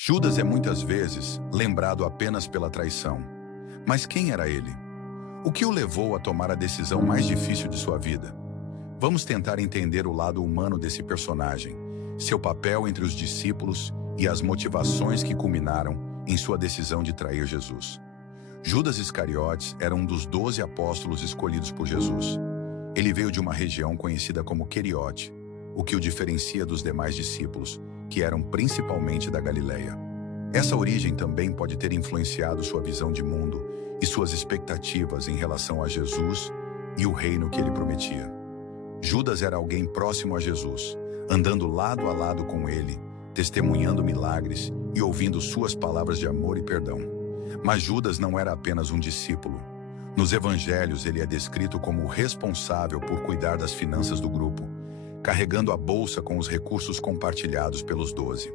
Judas é muitas vezes lembrado apenas pela traição. Mas quem era ele? O que o levou a tomar a decisão mais difícil de sua vida? Vamos tentar entender o lado humano desse personagem, seu papel entre os discípulos e as motivações que culminaram em sua decisão de trair Jesus. Judas Iscariotes era um dos 12 apóstolos escolhidos por Jesus. Ele veio de uma região conhecida como Queriote, o que o diferencia dos demais discípulos, que eram principalmente da Galileia. Essa origem também pode ter influenciado sua visão de mundo e suas expectativas em relação a Jesus e o reino que ele prometia. Judas era alguém próximo a Jesus, andando lado a lado com ele, testemunhando milagres e ouvindo suas palavras de amor e perdão. Mas Judas não era apenas um discípulo. Nos evangelhos, ele é descrito como o responsável por cuidar das finanças do grupo, carregando a bolsa com os recursos compartilhados pelos 12.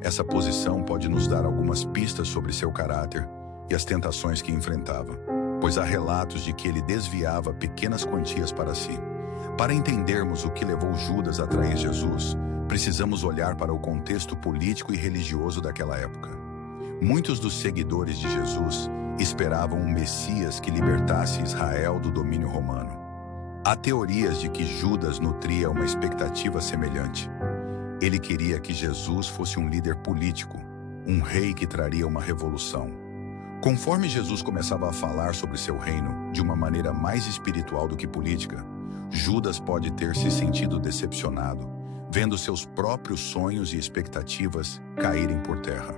Essa posição pode nos dar algumas pistas sobre seu caráter e as tentações que enfrentava, pois há relatos de que ele desviava pequenas quantias para si. Para entendermos o que levou Judas a trair Jesus, precisamos olhar para o contexto político e religioso daquela época. Muitos dos seguidores de Jesus esperavam um Messias que libertasse Israel do domínio romano. Há teorias de que Judas nutria uma expectativa semelhante. Ele queria que Jesus fosse um líder político, um rei que traria uma revolução. Conforme Jesus começava a falar sobre seu reino de uma maneira mais espiritual do que política, Judas pode ter se sentido decepcionado, vendo seus próprios sonhos e expectativas caírem por terra.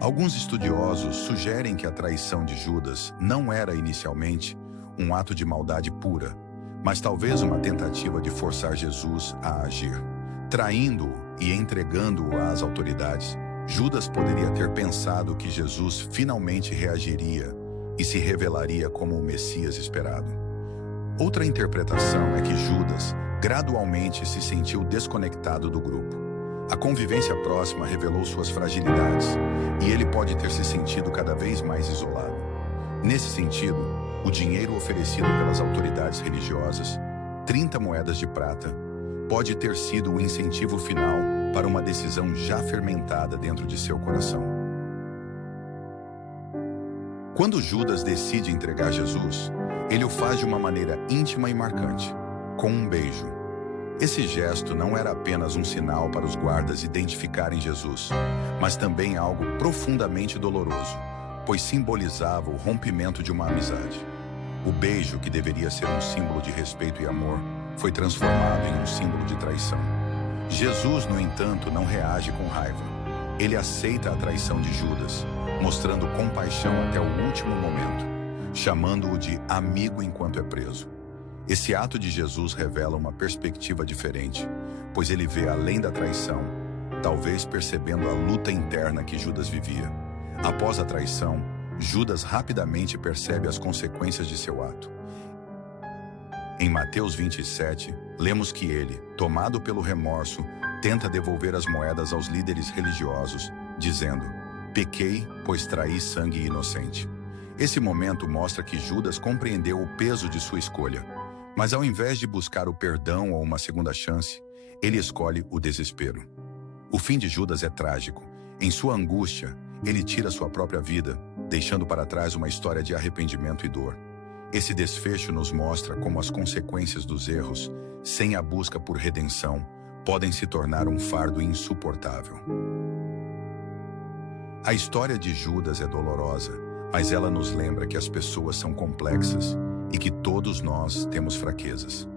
Alguns estudiosos sugerem que a traição de Judas não era inicialmente um ato de maldade pura, mas talvez uma tentativa de forçar Jesus a agir. Traindo-o e entregando-o às autoridades, Judas poderia ter pensado que Jesus finalmente reagiria e se revelaria como o Messias esperado. Outra interpretação é que Judas gradualmente se sentiu desconectado do grupo. A convivência próxima revelou suas fragilidades e ele pode ter se sentido cada vez mais isolado. Nesse sentido, o dinheiro oferecido pelas autoridades religiosas, 30 moedas de prata, pode ter sido o incentivo final para uma decisão já fermentada dentro de seu coração. Quando Judas decide entregar Jesus, ele o faz de uma maneira íntima e marcante, com um beijo. Esse gesto não era apenas um sinal para os guardas identificarem Jesus, mas também algo profundamente doloroso, pois simbolizava o rompimento de uma amizade. O beijo, que deveria ser um símbolo de respeito e amor, foi transformado em um símbolo de traição. Jesus, no entanto, não reage com raiva. Ele aceita a traição de Judas, mostrando compaixão até o último momento, chamando-o de amigo enquanto é preso. Esse ato de Jesus revela uma perspectiva diferente, pois ele vê além da traição, talvez percebendo a luta interna que Judas vivia. Após a traição, Judas rapidamente percebe as consequências de seu ato. Em Mateus 27, lemos que ele, tomado pelo remorso, tenta devolver as moedas aos líderes religiosos, dizendo: "Pequei, pois traí sangue inocente." Esse momento mostra que Judas compreendeu o peso de sua escolha, mas ao invés de buscar o perdão ou uma segunda chance, ele escolhe o desespero. O fim de Judas é trágico. Em sua angústia, ele tira sua própria vida, deixando para trás uma história de arrependimento e dor. Esse desfecho nos mostra como as consequências dos erros, sem a busca por redenção, podem se tornar um fardo insuportável. A história de Judas é dolorosa, mas ela nos lembra que as pessoas são complexas e que todos nós temos fraquezas.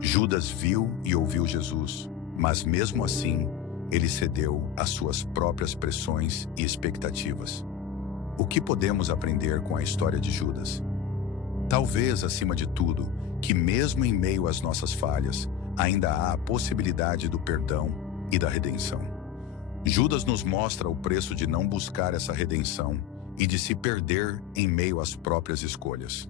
Judas viu e ouviu Jesus, mas mesmo assim, ele cedeu às suas próprias pressões e expectativas. O que podemos aprender com a história de Judas? Talvez, acima de tudo, que mesmo em meio às nossas falhas, ainda há a possibilidade do perdão e da redenção. Judas nos mostra o preço de não buscar essa redenção e de se perder em meio às próprias escolhas.